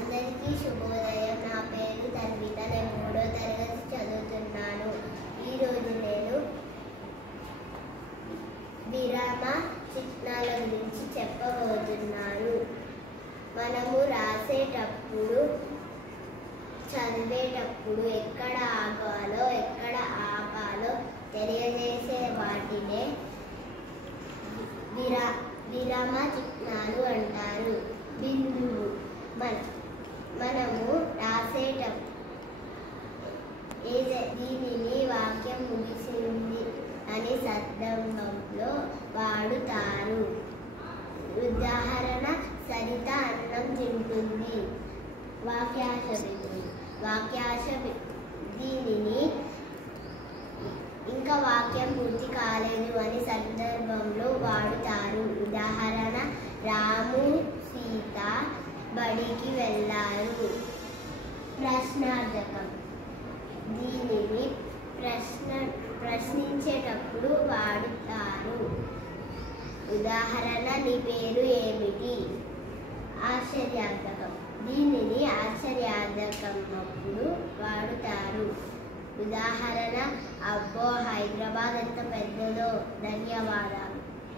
అందరికీ శుభోదయం. నా పేరు తర్విత. నేను 3వ తరగతి చదువుతున్నాను. ఈరోజు నేను విరామ చిహ్నాల గురించి చెప్పబోతున్నాను. మనము రాసేటప్పుడు, చదివేటప్పుడు ఎక్కడ ఆగాలో ఎక్కడ ఆపాలో తెలియజేసే వాటినే విరామ చిహ్నాలు అంటారు. బిందువు మనము రాసేటప్పుడు దీనిని వాక్యం ముగిసింది అనే సందర్భంలో వాడుతారు. ఉదాహరణ, సరిత అన్నం తింటుంది. వాక్యాశ దీనిని ఇంకా వాక్యం పూర్తి కాలేదు అనే సందర్భంలో వాడుతారు. ఉదాహరణ, రాము సీత బడికి వెళ్ళారు. ప్రశ్నార్థకం దీనిని ప్రశ్నించేటప్పుడు వాడుతారు. ఉదాహరణ, నీ పేరు ఏమిటి? ఆశ్చర్యార్థకం దీనిని ఆశ్చర్యార్థకమప్పుడు వాడుతారు. ఉదాహరణ, అబ్బో హైదరాబాద్ ఎంత పెద్దదో. ధన్యవాదాలు.